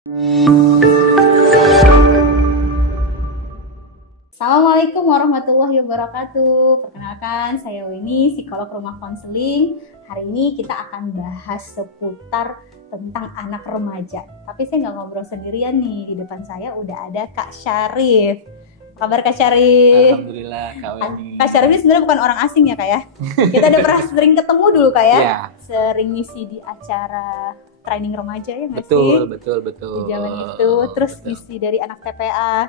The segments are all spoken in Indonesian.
Assalamualaikum warahmatullahi wabarakatuh. Perkenalkan, saya Weni, psikolog rumah konseling. Hari ini kita akan bahas seputar tentang anak remaja. Tapi saya nggak ngobrol sendirian nih. Di depan saya udah ada Kak Syarif. Apa kabar Kak Syarif? Alhamdulillah Kak Weni. Kak Syarif ini sebenarnya bukan orang asing ya Kak ya. Kita udah pernah sering ketemu dulu Kak ya. Iya. Sering ngisi di acara training remaja ya nggak sih? Betul. Di zaman itu. Terus Betul. ngisi dari anak TPA.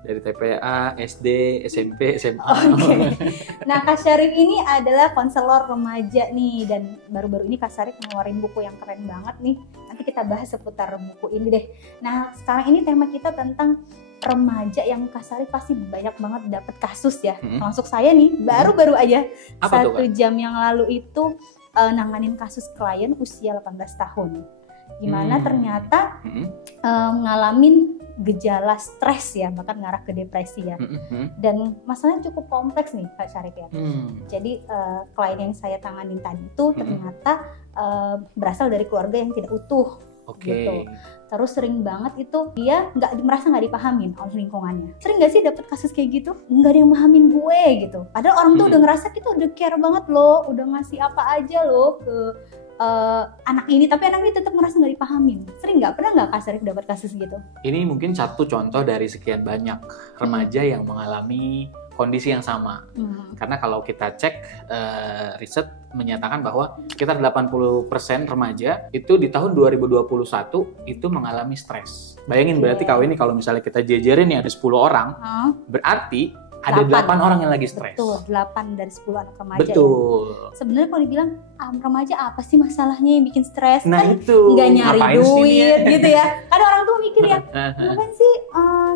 Dari TPA, SD, SMP, SMA. Oke. Nah, Kak Syarif ini adalah konselor remaja nih, dan baru-baru ini Kak Syarif ngeluarin buku yang keren banget nih. Nanti kita bahas seputar buku ini deh. Nah, sekarang ini tema kita tentang remaja yang Kak Syarif pasti banyak banget dapat kasus ya. Termasuk saya nih, baru-baru aja Apa tuh, 1 jam yang lalu itu nanganin kasus klien usia 18 tahun. Gimana ternyata ngalamin gejala stres ya, bahkan ngarah ke depresi ya. Dan masalahnya cukup kompleks nih Kak Syarif ya. Jadi klien yang saya tanganin tadi itu ternyata berasal dari keluarga yang tidak utuh. Oke. Gitu. Terus sering banget itu dia merasa nggak dipahamin oleh lingkungannya. Sering nggak sih dapet kasus kayak gitu? Nggak ada yang pahamin gue gitu. Padahal orang tuh udah ngerasa kita udah care banget loh, udah ngasih apa aja loh ke anak ini, tapi anak ini tetap merasa nggak dipahamin. Sering nggak? Pernah nggak Kak Syarif dapat kasus gitu? Ini mungkin satu contoh dari sekian banyak remaja yang mengalami kondisi yang sama. Karena kalau kita cek riset menyatakan bahwa sekitar 80% remaja itu di tahun 2021 itu mengalami stres. Bayangin berarti Kak Weni kalau misalnya kita jejerin nih ada 10 orang, berarti ada 8 orang yang lagi stres. Betul, 8 dari 10 anak remaja. Betul. Ya. Sebenarnya kalau dibilang remaja apa sih masalahnya yang bikin stres? Nah kan itu. nggak nyari Ngapain sih duit dia? gitu ya. Kadang orang tuh mikir ya, ngapain sih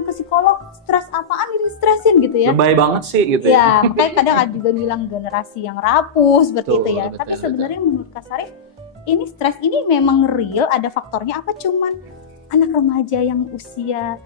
ke psikolog, stres apaan ini stresin gitu ya. Lebay banget sih gitu ya. Ya, makanya kadang ada juga bilang generasi yang rapuh seperti Betul, itu ya. betul, Tapi sebenarnya menurut Kak Syarif, ini stres ini memang real, ada faktornya apa cuman anak remaja yang usia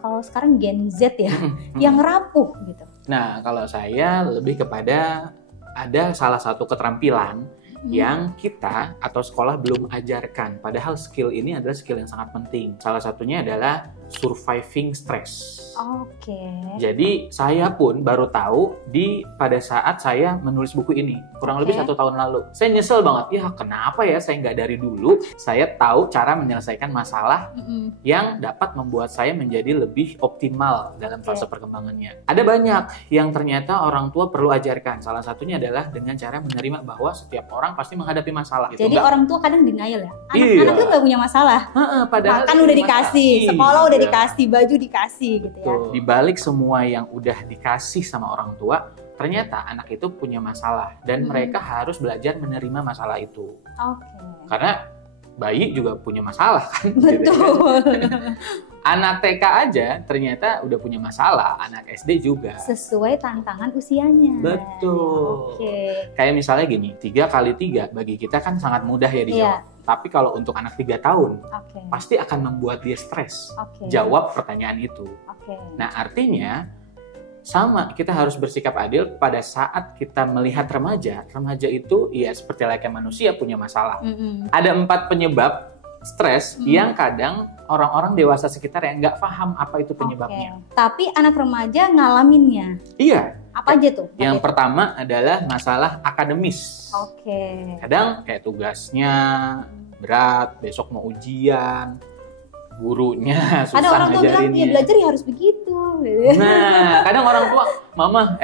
kalau sekarang Gen Z ya, yang rapuh gitu. Nah, kalau saya lebih kepada ada salah satu keterampilan yang kita atau sekolah belum ajarkan. Padahal skill ini adalah skill yang sangat penting. Salah satunya adalah surviving stress. Oke. Jadi saya pun baru tahu pada saat saya menulis buku ini, kurang lebih 1 tahun lalu. Saya nyesel banget, ya kenapa ya saya nggak dari dulu saya tahu cara menyelesaikan masalah yang dapat membuat saya menjadi lebih optimal dalam fase perkembangannya. Ada banyak yang ternyata orang tua perlu ajarkan. Salah satunya adalah dengan cara menerima bahwa setiap orang pasti menghadapi masalah. Gitu. Jadi orang tua kadang denial ya. Anak-anak tuh nggak punya masalah. Padahal makan udah dikasih, sekolah udah dikasih, baju dikasih gitu ya. Di balik semua yang udah dikasih sama orang tua, ternyata anak itu punya masalah dan mereka harus belajar menerima masalah itu. Karena bayi juga punya masalah kan. Betul. Anak TK aja ternyata udah punya masalah, anak SD juga. Sesuai tantangan usianya. Betul. Kayak misalnya gini, 3 kali 3 bagi kita kan sangat mudah ya dijawab. Tapi kalau untuk anak 3 tahun, pasti akan membuat dia stres. Jawab pertanyaan itu. Nah artinya, sama kita harus bersikap adil pada saat kita melihat remaja. Remaja itu ya seperti layaknya manusia punya masalah. Ada 4 penyebab stres yang kadang orang-orang dewasa sekitar yang nggak paham apa itu penyebabnya. Tapi anak remaja ngalaminnya. Iya. Apa aja tuh? Yang pertama adalah masalah akademis. Kadang kayak tugasnya berat, besok mau ujian, gurunya susah ngajarinnya. Kadang orang tua bilang, ya belajar ya harus begitu. Nah, kadang orang tua,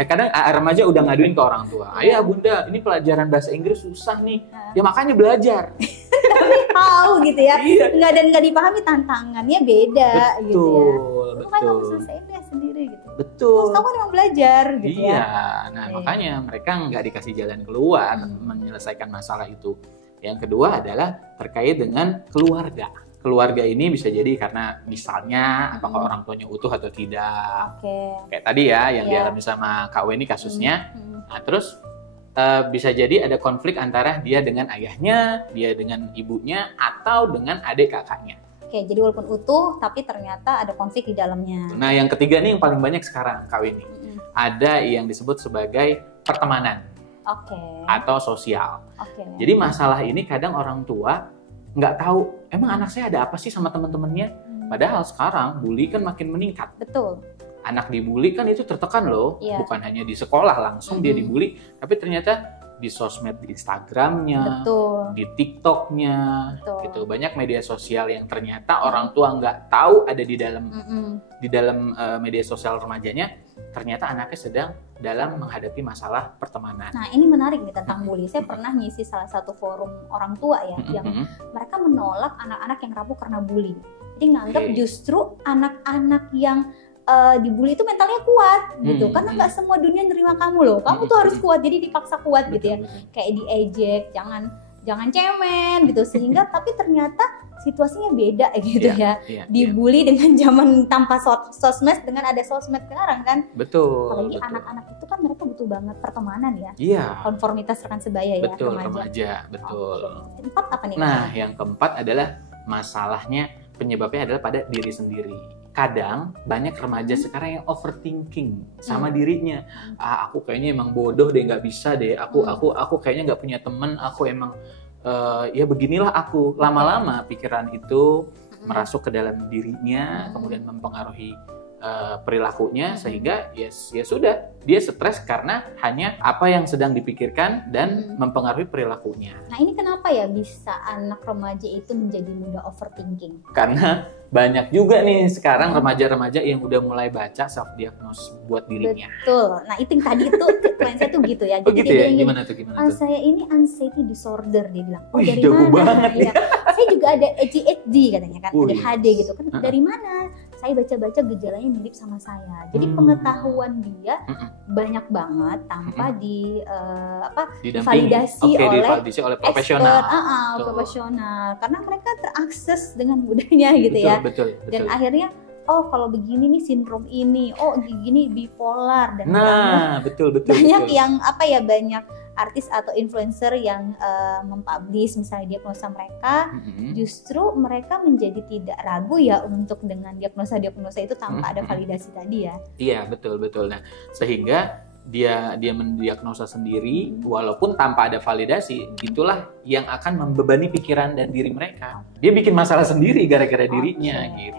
kadang remaja udah ngaduin ke orang tua. Ayah, bunda, ini pelajaran bahasa Inggris susah nih. Ya makanya belajar. Tapi tahu gitu ya, nggak dipahami tantangannya beda gitu ya. Betul. Makanya kamu selesaiin deh sendiri gitu. Betul. Terus kamu emang belajar gitu ya. Nah makanya mereka nggak dikasih jalan keluar menyelesaikan masalah itu. Yang kedua adalah terkait dengan keluarga. Keluarga ini bisa jadi karena misalnya apakah orang tuanya utuh atau tidak. Kayak tadi ya yang dialami sama Kak Weni kasusnya. Nah terus bisa jadi ada konflik antara dia dengan ayahnya, dia dengan ibunya, atau dengan adik kakaknya. Jadi walaupun utuh tapi ternyata ada konflik di dalamnya. Nah yang ketiga nih yang paling banyak sekarang Kak Weni. Ada yang disebut sebagai pertemanan. Atau sosial. Jadi masalah ini kadang orang tua nggak tahu emang anak saya ada apa sih sama teman-temannya. Padahal sekarang bully kan makin meningkat. Betul. Anak dibully kan itu tertekan loh, bukan hanya di sekolah langsung dia dibully, tapi ternyata di sosmed, di Instagramnya, di TikToknya, gitu. Banyak media sosial yang ternyata orang tua nggak tahu ada di dalam media sosial remajanya. Ternyata anaknya sedang dalam menghadapi masalah pertemanan. Nah, ini menarik nih tentang bully. Saya pernah ngisi salah satu forum orang tua ya, yang mereka menolak anak-anak yang rapuh karena bully. Jadi nganggap justru anak-anak yang dibully itu mentalnya kuat gitu, karena nggak semua dunia nerima kamu loh, kamu tuh harus kuat, jadi dipaksa kuat gitu ya, kayak diejek, jangan cemen gitu, sehingga tapi ternyata situasinya beda gitu dibully dengan zaman tanpa sosmed dengan ada sosmed sekarang kan. Betul. Apalagi anak-anak itu kan mereka butuh banget pertemanan ya. Konformitas rekan sebaya ya. Betul, remaja. Betul. Keempat apa nih? Nah, yang keempat adalah masalahnya, penyebabnya adalah pada diri sendiri. Kadang banyak remaja sekarang yang overthinking sama dirinya. Aku kayaknya emang bodoh deh, nggak bisa deh. Aku kayaknya nggak punya temen. Aku emang ya beginilah aku. Lama-lama pikiran itu merasuk ke dalam dirinya, kemudian mempengaruhi perilakunya, sehingga ya sudah, dia stres karena hanya apa yang sedang dipikirkan dan mempengaruhi perilakunya. Nah, ini kenapa ya bisa anak remaja itu menjadi mudah overthinking? Karena banyak juga nih sekarang remaja-remaja yang udah mulai baca self diagnose buat dirinya. Betul. Nah, itu yang tadi itu klien saya tuh gitu ya. Jadi gitu ya? Gimana tuh? Saya ini anxiety disorder, dia bilang. Oh, dari mana? Banget ya. Saya juga ada ADHD katanya kan, ADHD gitu kan. Dari mana? Saya baca-baca gejalanya mirip sama saya. Jadi pengetahuan dia banyak banget tanpa divalidasi oleh profesional. Profesional. Karena mereka terakses dengan mudahnya gitu ya. Betul. Dan akhirnya kalau begini nih sindrom ini, begini bipolar dan betul. Banyak yang banyak artis atau influencer yang mempublish misalnya diagnosa mereka, justru mereka menjadi tidak ragu ya untuk dengan diagnosa itu tanpa ada validasi tadi ya. Iya, betul. Nah, sehingga dia mendiagnosa sendiri walaupun tanpa ada validasi, itulah yang akan membebani pikiran dan diri mereka. Dia bikin masalah sendiri gara-gara dirinya gitu.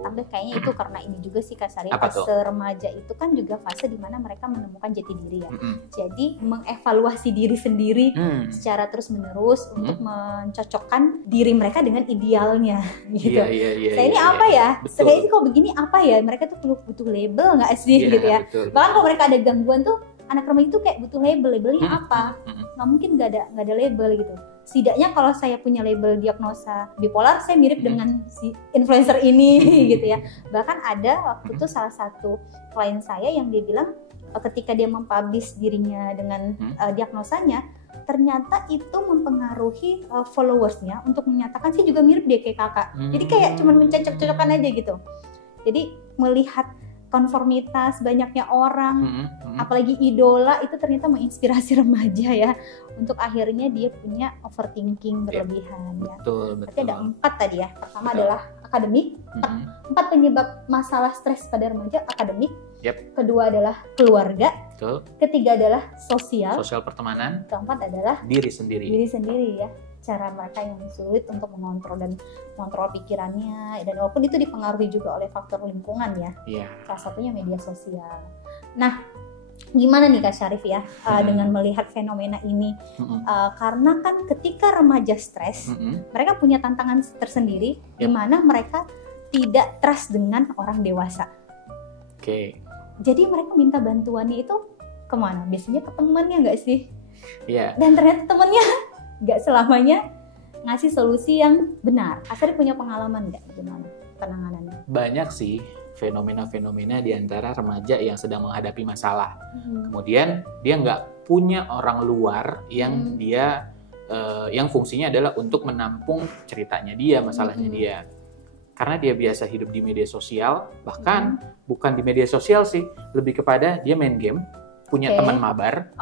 Tapi kayaknya itu karena ini juga sih Kak Sari, fase remaja itu kan juga fase di mana mereka menemukan jati diri ya. Jadi mengevaluasi diri sendiri secara terus-menerus untuk mencocokkan diri mereka dengan idealnya gitu. Saya ini apa ya? Saya ini kok begini apa ya? Mereka tuh butuh label nggak sih gitu ya. Bahkan kalau mereka ada gangguan tuh, anak remaja itu kayak butuh labelnya apa? Nggak mungkin nggak ada label gitu. Setidaknya kalau saya punya label diagnosa bipolar, saya mirip dengan si influencer ini gitu ya. Bahkan ada waktu itu salah satu klien saya yang dia bilang ketika dia mempublish dirinya dengan diagnosanya, ternyata itu mempengaruhi followersnya untuk menyatakan sih juga mirip dia kayak kakak. Jadi kayak cuma mencocok-cocokkan aja gitu. Jadi melihat konformitas banyaknya orang, apalagi idola itu ternyata menginspirasi remaja ya untuk akhirnya dia punya overthinking berlebihan ya. Betul. Berarti ada 4 tadi ya. Pertama adalah akademik. 4 penyebab masalah stres pada remaja akademik. Kedua adalah keluarga. Betul. Ketiga adalah sosial pertemanan. Keempat adalah diri sendiri ya. Cara mereka yang sulit untuk mengontrol pikirannya, dan walaupun itu dipengaruhi juga oleh faktor lingkungan ya. Salah satunya media sosial. Nah, gimana nih Kak Syarif ya dengan melihat fenomena ini? Karena kan ketika remaja stres, mereka punya tantangan tersendiri di mana mereka tidak trust dengan orang dewasa. Jadi mereka minta bantuannya itu kemana? Biasanya ke temannya nggak sih? Dan ternyata temannya nggak selamanya ngasih solusi yang benar. Asari punya pengalaman nggak gimana penanganannya? Banyak sih fenomena-fenomena di antara remaja yang sedang menghadapi masalah. Kemudian dia nggak punya orang luar yang dia yang fungsinya adalah untuk menampung ceritanya dia, masalahnya dia. Karena dia biasa hidup di media sosial, bahkan bukan di media sosial sih, lebih kepada dia main game. Punya teman mabar,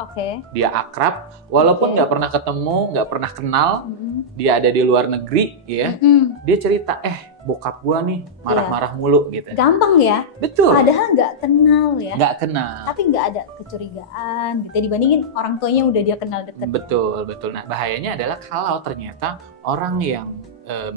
dia akrab, walaupun nggak pernah ketemu, nggak pernah kenal, dia ada di luar negeri, ya, dia cerita, bokap gua nih marah-marah mulu, gitu. Gampang ya? Betul. Padahal nggak kenal ya? Nggak kenal. Tapi nggak ada kecurigaan, gitu. Dibandingin orang tuanya udah dia kenal dekat. Betul. Nah, bahayanya adalah kalau ternyata orang yang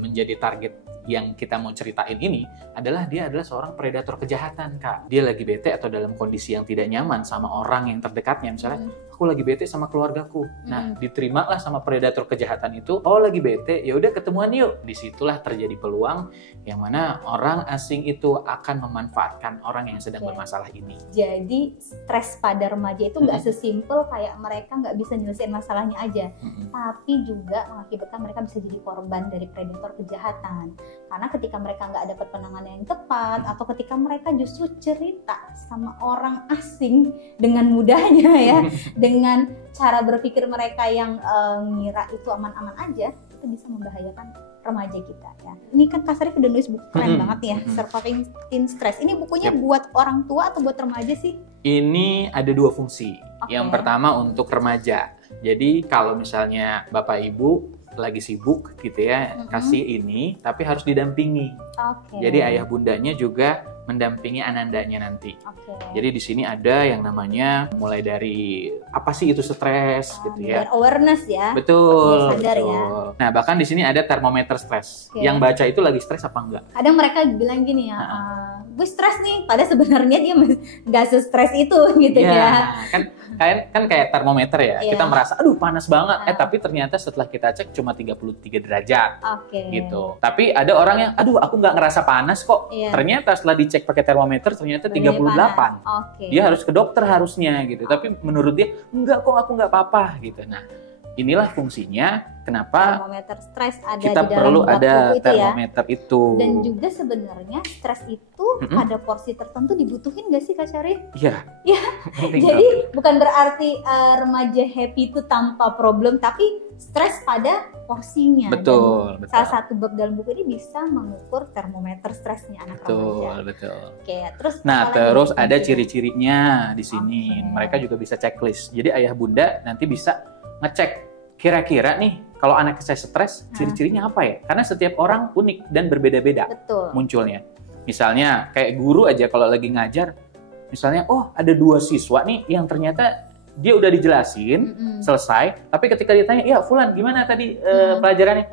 menjadi target yang kita mau ceritain ini adalah dia adalah seorang predator kejahatan, Kak. Dia lagi bete atau dalam kondisi yang tidak nyaman sama orang yang terdekatnya, misalnya aku lagi bete sama keluargaku. Nah, diterimalah sama predator kejahatan itu, oh lagi bete, ya udah ketemuan yuk. Disitulah terjadi peluang yang mana orang asing itu akan memanfaatkan orang yang sedang bermasalah ini. Jadi stres pada remaja itu nggak sesimpel kayak mereka nggak bisa nyelesain masalahnya aja, tapi juga mengakibatkan mereka bisa jadi korban dari predator kejahatan. Karena ketika mereka nggak dapat penanganan yang tepat, atau ketika mereka justru cerita sama orang asing dengan mudahnya ya, dengan cara berpikir mereka yang ngira itu aman-aman aja, itu bisa membahayakan remaja kita ya. Ini kan Kak Syarif udah nulis buku keren banget ya, Surviving Teen Stress. Ini bukunya buat orang tua atau buat remaja sih? Ini ada 2 fungsi. Yang pertama untuk remaja. Jadi kalau misalnya Bapak Ibu lagi sibuk gitu ya, kasih ini, tapi harus didampingi. Jadi ayah bundanya juga mendampingi anandanya nanti. Jadi di sini ada yang namanya mulai dari apa sih itu stres gitu ya. Awareness ya. Betul. Sadar ya. Nah, bahkan di sini ada termometer stres. Yang baca itu lagi stres apa enggak? Kadang mereka bilang gini ya, gue stres nih, padahal sebenarnya dia nggak se-stres itu gitu ya. Kan kayak termometer ya. Kita merasa aduh panas banget. Tapi ternyata setelah kita cek cuma 33 derajat. Gitu. Tapi ada orang yang aduh aku nggak ngerasa panas kok. Ternyata setelah dicek pakai termometer ternyata 38. Dia harus ke dokter harusnya gitu. Tapi menurut dia enggak kok, aku nggak apa-apa gitu. Nah, inilah fungsinya kenapa termometer stres ada kita di dalam perlu ada buku itu termometer ya. itu. Dan juga sebenarnya stres itu ada porsi tertentu dibutuhin nggak sih Kak Syarif? Iya. Ya. Jadi bukan berarti remaja happy itu tanpa problem, tapi stres pada porsinya. Betul. Salah satu bab dalam buku ini bisa mengukur termometer stresnya anak remaja. Betul. Oke, terus terus ada ciri-cirinya di sini. Mereka juga bisa checklist. Jadi ayah bunda nanti bisa ngecek kira-kira nih kalau anak saya stres, ciri-cirinya apa ya? Karena setiap orang unik dan berbeda-beda munculnya. Misalnya kayak guru aja kalau lagi ngajar, misalnya oh ada 2 siswa nih yang ternyata dia udah dijelasin selesai, tapi ketika ditanya, ya Fulan gimana tadi pelajarannya?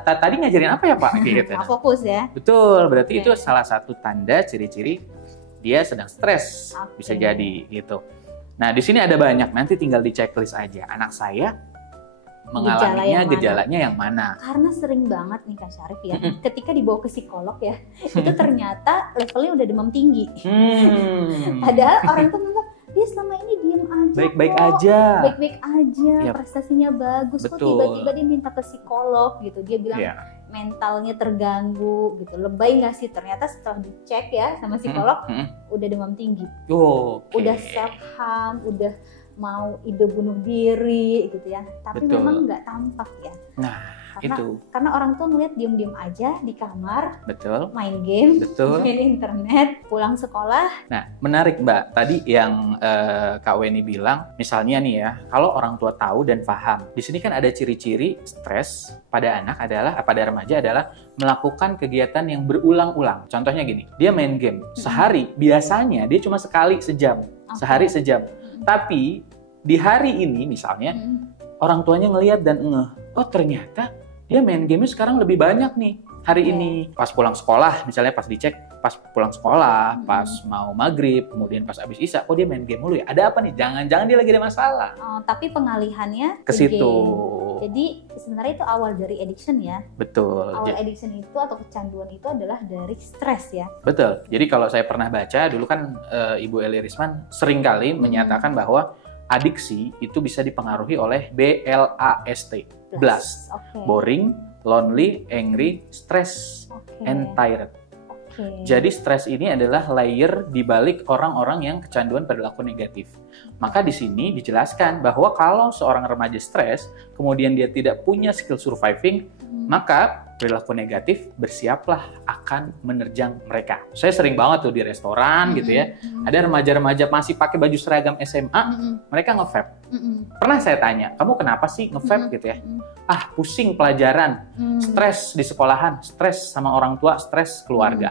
Tadi ngajarin apa ya Pak? Gitu. Fokus ya. Betul, berarti itu salah satu tanda ciri-ciri dia sedang stres, bisa jadi gitu. Nah, di sini ada banyak, nanti tinggal di checklist aja. Anak saya mengalaminya gejalanya yang mana? Karena sering banget nih Kak Syarif ya, ketika dibawa ke psikolog ya, itu ternyata levelnya udah demam tinggi. Padahal orang tuh menganggap dia selama ini diem aja, baik-baik aja, prestasinya bagus, kok tiba-tiba dia minta ke psikolog gitu. Dia bilang mentalnya terganggu gitu. Lebay nggak sih? Ternyata setelah dicek ya sama psikolog, udah demam tinggi, udah self harm, udah mau ide bunuh diri gitu ya. Tapi memang nggak tampak ya. Nah, karena orang tua ngeliat diem-diem aja di kamar, main game, main internet, pulang sekolah. Nah, menarik Mbak. Tadi yang Kak Weni bilang, misalnya nih ya, kalau orang tua tahu dan paham. Di sini kan ada ciri-ciri stres pada anak pada remaja adalah melakukan kegiatan yang berulang-ulang. Contohnya gini, dia main game sehari, biasanya dia cuma sekali sejam, sehari sejam. Tapi di hari ini misalnya orang tuanya ngelihat dan oh ternyata dia main game sekarang lebih banyak nih hari ini. Pas pulang sekolah misalnya, pas dicek pas pulang sekolah, pas mau maghrib, kemudian pas abis isya, kok dia main game mulu ya? Ada apa nih? Jangan-jangan dia lagi ada masalah. Tapi pengalihannya ke situ. Jadi sebenarnya itu awal dari addiction ya. Betul. Awal addiction itu atau kecanduan itu adalah dari stres ya. Betul. Jadi kalau saya pernah baca dulu kan Ibu Eli Risman seringkali menyatakan bahwa adiksi itu bisa dipengaruhi oleh BLAST. Blast. Boring, lonely, angry, stress, and tired. Jadi stres ini adalah layer di balik orang-orang yang kecanduan perilaku negatif. Maka di sini dijelaskan bahwa kalau seorang remaja stres, kemudian dia tidak punya skill surviving, maka perilaku negatif bersiaplah akan menerjang mereka. Saya sering banget tuh di restoran gitu ya, ada remaja-remaja masih pakai baju seragam SMA, mereka nge-vape. Pernah saya tanya, kamu kenapa sih nge-vape gitu ya? Pusing pelajaran, stres di sekolahan, stres sama orang tua, stres keluarga,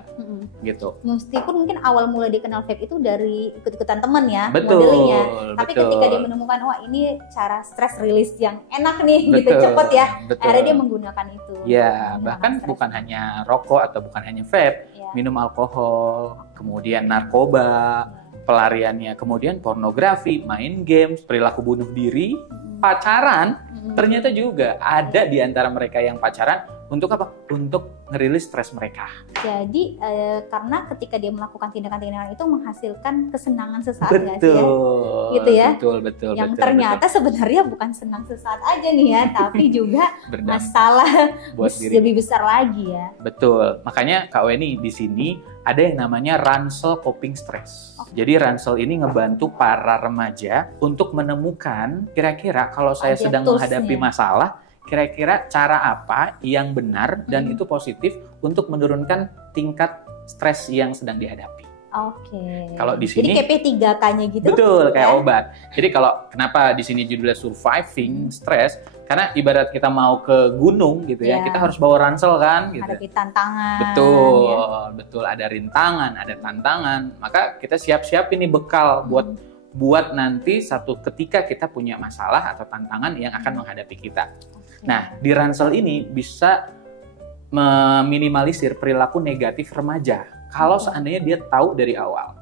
gitu. Meskipun mungkin awal mula dikenal vape itu dari ikut-ikutan teman ya, betul, modelingnya. Tapi ketika dia menemukan, wah ini cara stress release yang enak nih, gitu cepet ya, akhirnya dia menggunakan itu. Ya. bahkan bukan hanya rokok atau bukan hanya vape, minum alkohol, kemudian narkoba, pelariannya, kemudian pornografi, main games, perilaku bunuh diri, pacaran, ternyata juga ada di antara mereka yang pacaran untuk apa? Untuk ngerilis stres mereka. Jadi karena ketika dia melakukan tindakan-tindakan itu menghasilkan kesenangan sesaat, nggak sih ya? Gitu ya? Betul. Yang ternyata sebenarnya bukan senang sesaat aja nih ya, tapi juga masalah buat lebih besar lagi ya. Betul. Makanya Kak Weni di sini ada yang namanya ransel coping stress. Jadi ransel ini ngebantu para remaja untuk menemukan kira-kira kalau saya sedang menghadapi masalah, kira-kira cara apa yang benar dan itu positif untuk menurunkan tingkat stres yang sedang dihadapi. Oke. Kalau di sini jadi kayak P3K-nya gitu. Betul, kayak obat. Jadi kalau kenapa di sini judulnya surviving stress? Karena ibarat kita mau ke gunung gitu ya, kita harus bawa ransel kan gitu. Hadapi tantangan. Betul, ada rintangan, ada tantangan. Maka kita siap-siap ini bekal buat nanti satu ketika kita punya masalah atau tantangan yang akan menghadapi kita. Nah, di ransel ini bisa meminimalisir perilaku negatif remaja kalau seandainya dia tahu dari awal.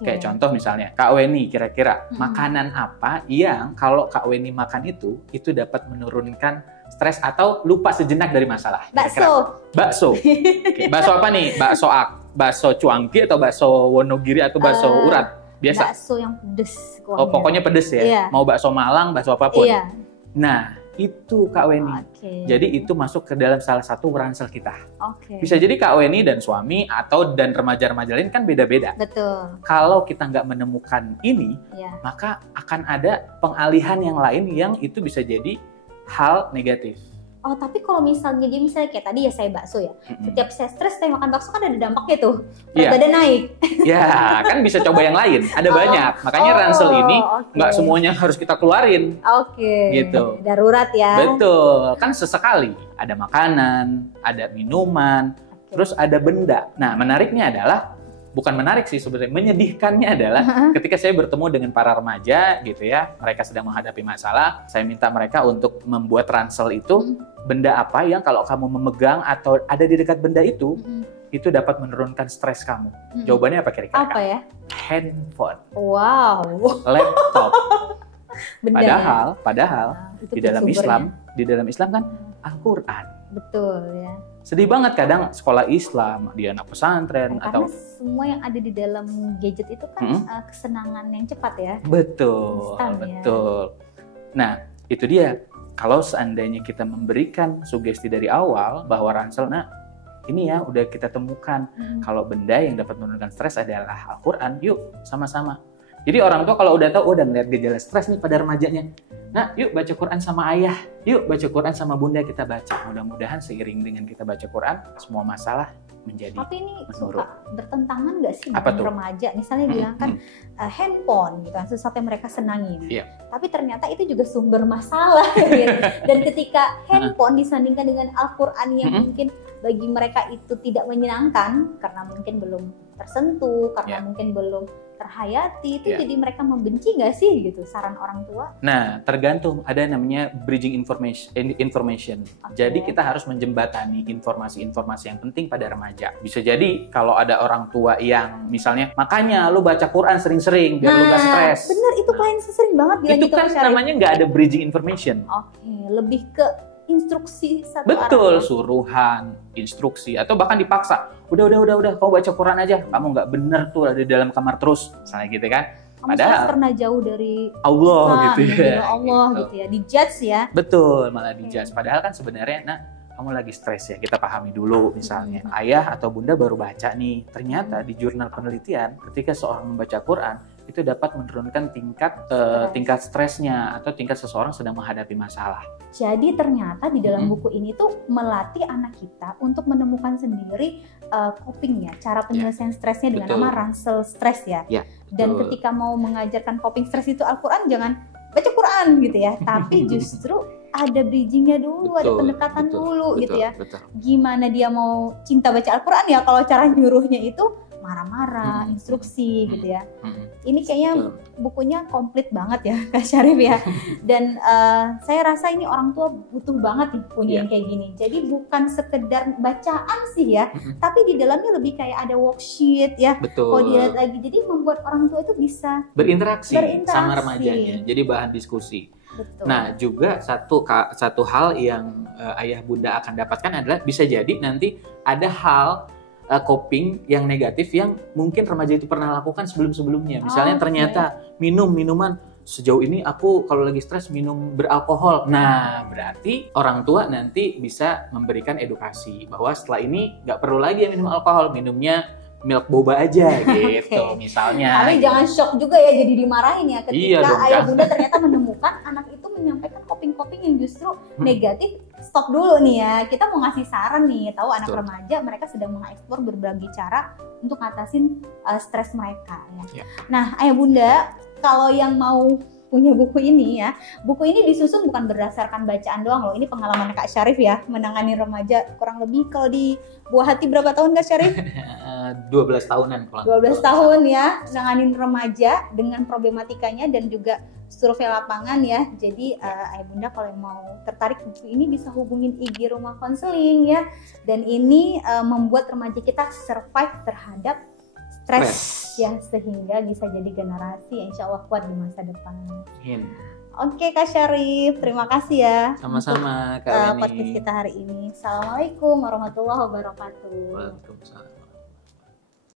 Kayak contoh misalnya, Kak Weni kira-kira makanan apa yang kalau Kak Weni makan itu dapat menurunkan stres atau lupa sejenak dari masalah? Bakso. Bakso apa nih? Bakso cuangki atau bakso Wonogiri atau bakso urat? Biasa. Bakso yang pedes. Pokoknya pedes ya. Yeah. Mau bakso Malang, bakso apapun. Yeah. Nah, itu Kak Weni. Jadi itu masuk ke dalam salah satu ransel kita. Bisa jadi Kak Weni dan suami dan remaja-remaja lain kan beda-beda. Betul. Kalau kita nggak menemukan ini, maka akan ada pengalihan yang lain yang itu bisa jadi hal negatif. Oh, tapi kalau misalnya kayak tadi ya saya bakso ya. Setiap saya stres, saya makan bakso kan ada dampaknya tuh. Berat badan naik. Ya, kan bisa coba yang lain. Ada banyak. Makanya ransel ini nggak semuanya harus kita keluarin. Gitu. Darurat ya. Betul. Kan sesekali. Ada makanan, ada minuman, terus ada benda. Nah, menariknya adalah bukan menarik sih sebenarnya, menyedihkannya adalah ketika saya bertemu dengan para remaja gitu ya, mereka sedang menghadapi masalah, saya minta mereka untuk membuat ransel itu, benda apa yang kalau kamu memegang atau ada di dekat benda itu dapat menurunkan stres kamu. Jawabannya apa kira-kira? Apa ya? Handphone. Wow. Laptop. Benda padahal di dalam Islam kan Al-Quran. Betul ya. Sedih banget kadang sekolah Islam, dia anak pesantren karena semua yang ada di dalam gadget itu kan kesenangan yang cepat ya. Betul. Nah, itu dia. Kalau seandainya kita memberikan sugesti dari awal bahwa ransel, ini ya udah kita temukan kalau benda yang dapat menurunkan stres adalah Al-Quran, yuk sama-sama. Jadi orang tua kalau udah tahu, udah ngeliat gejala stres nih pada remajanya. Nah, yuk baca Quran sama ayah, yuk baca Quran sama bunda kita baca. Mudah-mudahan seiring dengan kita baca Quran, semua masalah menjadi menurun. Tapi ini suka bertentangan nggak sih dengan remaja? Misalnya bilang kan handphone gitu kan, sesuatu yang mereka senangin. Tapi ternyata itu juga sumber masalah. Gitu. Dan ketika handphone disandingkan dengan Al-Quran yang mungkin bagi mereka itu tidak menyenangkan, karena mungkin belum tersentuh, karena mungkin belum terhayati, itu jadi mereka membenci nggak sih gitu saran orang tua? Nah, tergantung, ada namanya bridging information. Jadi kita harus menjembatani informasi-informasi yang penting pada remaja. Bisa jadi kalau ada orang tua yang misalnya, makanya lu baca Quran sering-sering biar lu gak stres. Bener, itu klien sering banget bilang itu gitu. Itu kan namanya nggak ada bridging information. Lebih ke instruksi satu arah. Betul, suruhan, instruksi, atau bahkan dipaksa. Udah, kau baca Quran aja. Kamu nggak bener tuh ada di dalam kamar terus, misalnya gitu kan. Padahal pernah jauh dari Allah gitu ya. Allah gitu ya, dijudge ya. Betul, malah dijudge. Padahal kan sebenarnya, kamu lagi stres ya, kita pahami dulu misalnya. Ayah atau bunda baru baca nih, ternyata di jurnal penelitian, ketika seorang membaca Quran, itu dapat menurunkan tingkat stresnya atau tingkat seseorang sedang menghadapi masalah. Jadi ternyata di dalam buku ini tuh melatih anak kita untuk menemukan sendiri coping ya, cara penyelesaian stresnya dengan nama ransel stres ya. Dan ketika mau mengajarkan coping stres itu Al-Quran, jangan baca Quran gitu ya, tapi justru ada bridgingnya dulu, ada pendekatan dulu gitu ya. Gimana dia mau cinta baca Al-Quran ya kalau cara nyuruhnya itu marah-marah, instruksi gitu ya. Ini kayaknya bukunya komplit banget ya Kak Syarif ya. Dan saya rasa ini orang tua butuh banget nih punya yang kayak gini. Jadi bukan sekedar bacaan sih ya, tapi di dalamnya lebih kayak ada worksheet ya. Kalau dilihat lagi, jadi membuat orang tua itu bisa berinteraksi sama remajanya. Jadi bahan diskusi. Betul. Nah, juga satu hal yang ayah bunda akan dapatkan adalah bisa jadi nanti ada hal coping yang negatif yang mungkin remaja itu pernah lakukan sebelum-sebelumnya. Misalnya ternyata minuman sejauh ini aku kalau lagi stres minum beralkohol. Nah, berarti orang tua nanti bisa memberikan edukasi bahwa setelah ini nggak perlu lagi minum alkohol, minumnya milk boba aja gitu misalnya. Tapi jangan shock juga ya jadi dimarahin ya ketika ayah bunda ternyata menemukan anak itu menyampaikan coping-coping yang justru negatif. Stop dulu nih ya, kita mau ngasih saran nih, tahu anak remaja mereka sedang mengeksplor berbagai cara untuk ngatasin stres mereka ya. Nah ayah bunda, kalau yang mau punya buku ini ya, buku ini disusun bukan berdasarkan bacaan doang loh. Ini pengalaman Kak Syarif ya, menangani remaja kurang lebih kalau di Buah Hati berapa tahun Kak Syarif? 12 tahunan. 12 tahun ya, nanganin remaja dengan problematikanya dan juga survei lapangan ya. Jadi ayah bunda kalau yang mau tertarik buku ini bisa hubungin IG Rumah Konseling ya. Dan ini membuat remaja kita survive terhadap stres ya, sehingga bisa jadi generasi yang insya Allah kuat di masa depan. Oke Kak Syarif, terima kasih ya. Sama-sama Kak Weni. Podcast kita hari ini. Assalamualaikum warahmatullahi wabarakatuh. Waalaikumsalam.